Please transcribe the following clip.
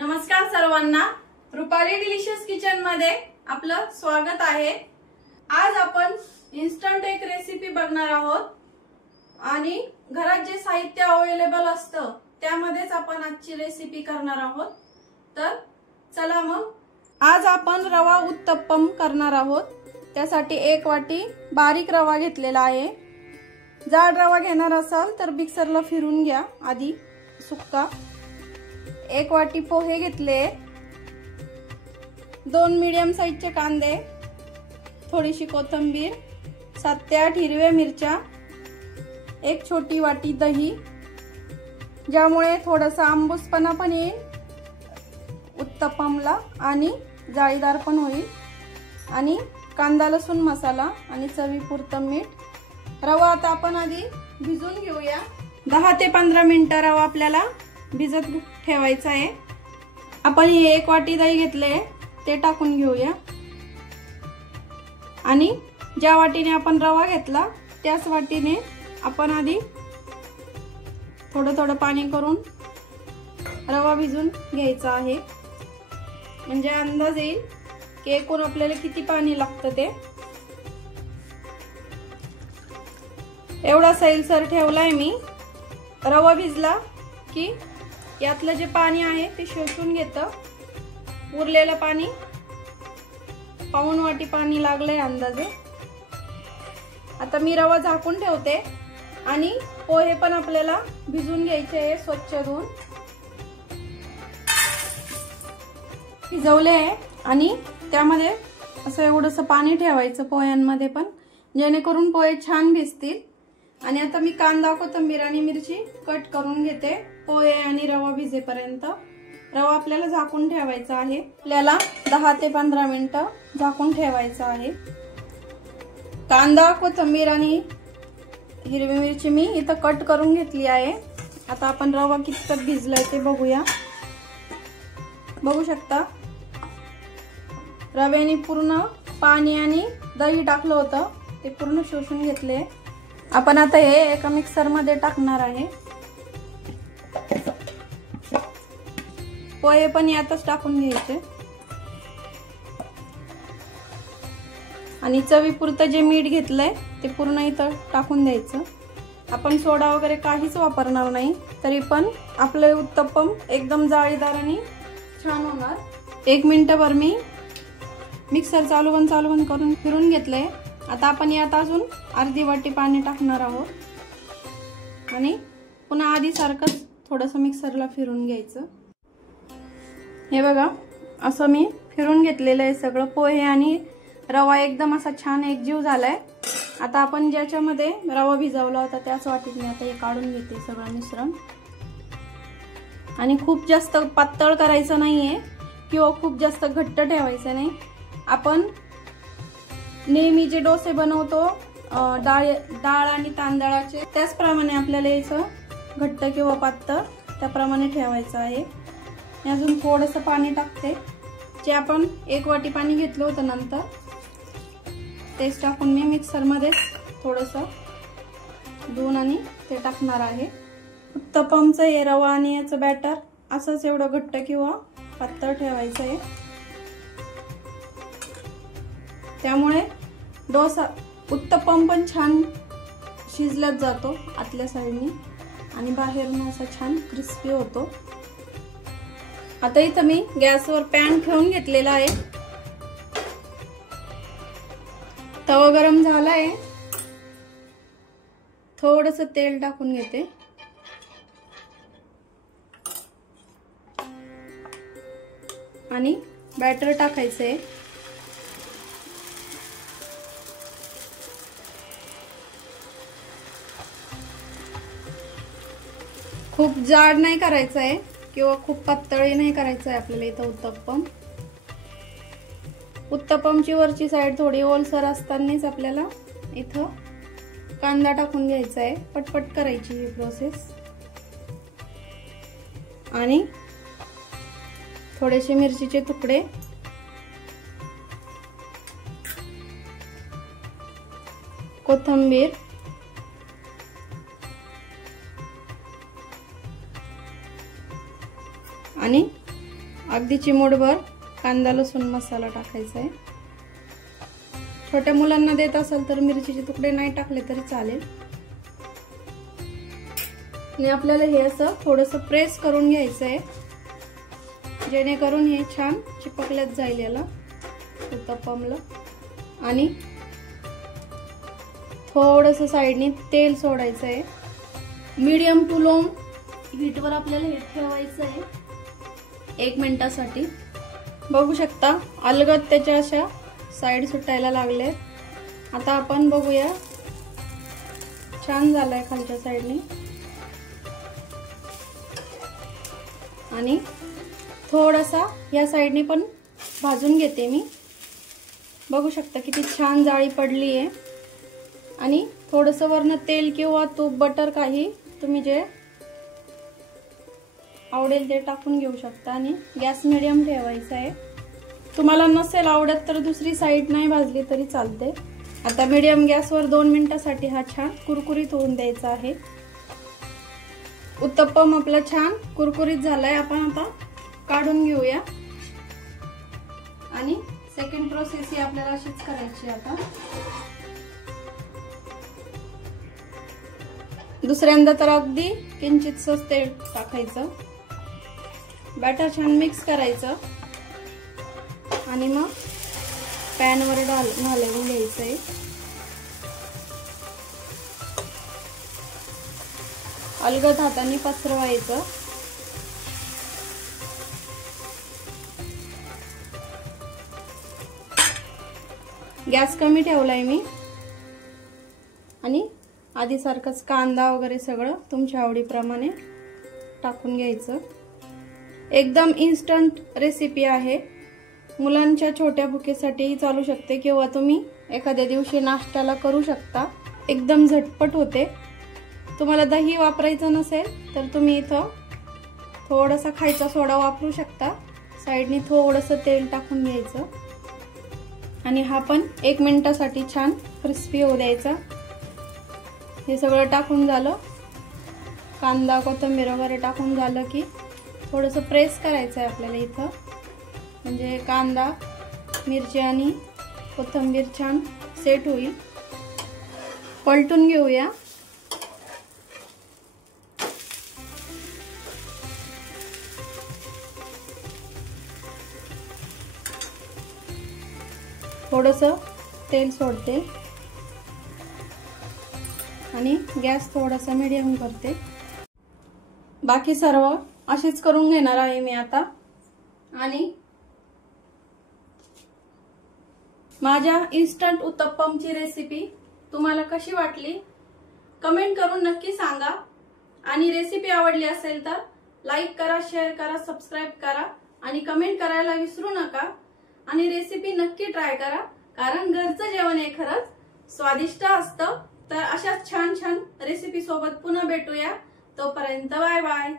नमस्कार सर्वांना, Rupali delicious kitchen मध्ये आपलं स्वागत आहे। आज आपण इन्स्टंट एक रेसिपी बघणार आहोत आणि घरात जे साहित्य अवेलेबल असतं त्यामध्येच आपण आजची रेसिपी करणार आहोत। तर चला मग आज आपण रवा उत्तप्पम करणार आहोत। त्यासाठी 1 वाटी बारीक रवा घेतलेला आहे। जाड रवा घेणार असाल तर मिक्सरला फिरून घ्या आधी सुक्का। 1 वाटी पोहे घेतले, 2 मीडियम साइजचे कांदे, थोडीशी कोथिंबीर, 7 ते 8 हिरव्या मिरच्या, 1 छोटी वाटी दही, ज्यामुळे थोडासा आंबूसपणा पण येईल उत्तप्पमला आणि जाळीदार पण होईल, आणि कांदा लसूण मसाला आणि चवीपुरतं मीठ। रवा आता आपण आधी भिजवून घेऊया। 10 ते 15 मिनिटं रवा आपल्याला भिजत ठेवायचा आहे। आपण हे 1 वाटी दही घेतले ते टाकून घेऊया, आणि ज्या वाटीने आपण रवा घेतला त्याच वाटीने आपण आधी थोडं थोडं पाणी करून रवा भिजून घ्यायचा आहे, म्हणजे अंदाज येईल की एकूण आपल्याला किती पाणी लागतं ते। एवढा सैलसर ठेवलाय मी। रवा भिजला की यातलं जे पाणी आहे ते शोषून घेतं। उरलेलं पाणी 1 वाटी पाणी लागलंय अंदाजे। आता मी रवा झाकून ठेवते आणि पोहे पण आपल्याला भिजून घ्यायचे आहे स्वच्छ धुवून। भिजवले आहे आणि त्यामध्ये असं एवढंसं पाणी ठेवायचं पोह्यांमध्ये पण, जेणेकरून पोहे छान भिजतील। आणि आता मी कांदा, कोथिंबीर आणि मिरची कट करून घेते पोहे आणि रवा भिजेपर्यंत। रवा आपल्याला झाकून ठेवायचा आहे। आपल्याला 10 ते 15 मिनिटं झाकून ठेवायचं आहे। कांदा, कोथिंबीर आणि हिरवी मिरची मी इथं कट करून घेतली आहे। आता आपण रवा कितपत भिजलाय ते बघूया। बघू शकता रव्याने पूर्ण पाणी आणि दही टाकलं होतं ते पूर्ण शोषून घेतले। आपण आता हे एका मिक्सर मध्ये टाकणार आहे। पोहे पण यातच टाकून घ्यायचे, आणि चवीपुरतं जे मीठ घेतलंय ते पूर्ण इथं टाकून द्यायचं। आपण सोडा वगैरे काहीच वापरणार नाही, तरी पण आपले उत्तप्पम एकदम जाळीदार आणि छान होणार। 1 मिनिटभर मी मिक्सर चालू बंद करून फिरून घेतलंय। आता आपण यात अजून अर्धी वाटी पाणी टाकणार आहोत, आणि पुन्हा आधी सारखंच थोडंसं मिक्सरला फिरून घ्यायचं। हे बघा असं मी फिरून घेतलेलं आहे सगळं। पोहे आणि रवा एकदम असा छान एकजीव झालाय। आता आपण ज्याच्यामध्ये रवा भिजवला होता त्याच वाटीने आता हे काढून घेते सगळं मिश्रण। आणि खूप जास्त पातळ करायचं नाहीये किंवा खूप जास्त घट्ट ठेवायचं नाही। आपण नेहमी जे डोसे बनवतो डाळ आणि तांदळाचे, त्याचप्रमाणे आपल्याला याचं घट्ट किंवा पातळ त्याप्रमाणे ठेवायचं आहे। मी अजून थोडंसं पाणी टाकते, जे आपण 1 वाटी पाणी घेतलं होतं नंतर तेच टाकून मी मिक्सर मध्ये थोडंसं धुवून आणि ते टाकणार आहे। उत्तप्पमचं हे रवा आणि याचं बॅटर असंच एवढं घट्ट किंवा पातळ ठेवायचं आहे, त्यामुळे डोसा उत्तप्पम पण छान शिजल्यात जातो आतल्या साईडनी, आणि बाहेरून असा छान क्रिस्पी होतो। आता इथं मी गॅसवर पॅन ठेवून घेतलेला आहे। तवा गरम झालाय, थोडंसं तेल टाकून घेते, आणि बॅटर टाकायचंय। खूप जाड नाही करायचं आहे किंवा खूप पातळही नाही करायचं आहे आपल्याला इथं उत्तप्पम। उत्तप्पमची वरची साईड थोडी ओलसर असतानाच आपल्याला इथं कांदा टाकून घ्यायचा आहे। पटपट करायची ही प्रोसेस, आणि थोडेसे मिरचीचे तुकडे, कोथिंबीर, आणि अगदी चिमूटभर कांदा लसूण मसाला टाकायचा आहे। छोट्या मुलांना देत असाल तर मिरचीचे तुकडे नाही टाकले तरी चालेल। आणि आपल्याला हे असं थोडंसं प्रेस करून घ्यायचं आहे, जेणेकरून हे छान चिपकल्यात जाईल याला उत्तप्पमला। आणि थोडंसं साइडनी तेल सोडायचं आहे। मीडियम टू लो हीटवर आपल्याला हे ठेवायचं आहे 1 मिनिटासाठी। बघू शकता अलगद त्याच्या अशा साइड सुटायला लागले। आता आपण बघूया, छान झालाय खालच्या साइडनी। आणि थोडासा या साइडनी पण भाजून घेते मी। बघू शकता किती छान जाळी पडली आहे। आणि थोडंसं वरनं तेल किंवा तूप बटर काही तुम्ही जे आवडेल ते टाकून घेऊ शकता। आणि गॅस मीडियम ठेवायचा आहे। तुम्हाला नसेल आवडत तर दुसरी साइड नाही भाजली तरी चालते। आता मीडियम गॅसवर 2 मिनिटांसाठी हा छान कुरकुरीत होऊन द्यायचा आहे। उत्तप्पम आपला छान कुरकुरीत झालाय। आपण आता काढून घेऊया। आणि सेकंड प्रोसेस ही आपल्याला अशीच करायची। आता दुसऱ्यांदा तर अगदी किंचितसं तेल टाकायचं, बॅटर छान मिक्स करायचं आणि मग पॅनवर घालून घ्यायचंय। अलगद हाताने पसरवायचं। गॅस कमी ठेवलाय मी। आणि आधी सारखंच कांदा वगैरे सगळं तुमच्या आवडीप्रमाणे टाकून घ्यायचं। एकदम इन्स्टंट रेसिपी आहे, मुलांच्या छोट्या भुकेसाठी चालू शकते किंवा तुम्ही एखाद्या दिवशी नाश्त्याला करू शकता। एकदम झटपट होते। तुम्हाला दही वापरायचं नसेल तर तुम्ही इथं थोडासा खायचा सोडा वापरू शकता। साइडनी थोडंसं तेल टाकून घ्यायचं आणि हा पण 1 मिनिटासाठी छान क्रिस्पी होऊ द्यायचा। हे सगळं टाकून झालं, कांदा कोथिंबीर वगैरे टाकून झालं की थोडंसं प्रेस करायचं आहे आपल्याला इथं, म्हणजे कांदा मिरची आणि कोथिंबीर छान सेट होईल। पलटून घेऊया। थोडंसं तेल सोडते आणि गॅस थोडासा मीडियम करते। बाकी सर्व अशीच करून घेणार आहे मी आता। आणि माझ्या इन्स्टंट उत्तप्पमची रेसिपी तुम्हाला कशी वाटली कमेंट करून नक्की सांगा। आणि रेसिपी आवडली असेल तर लाईक करा, शेअर करा, सबस्क्राइब करा आणि कमेंट करायला विसरू नका। आणि रेसिपी नक्की ट्राय करा, कारण घरचं जेवण हे खरंच स्वादिष्ट असतं। तर अशाच छान छान रेसिपी सोबत पुन्हा भेटूया। तोपर्यंत बाय बाय।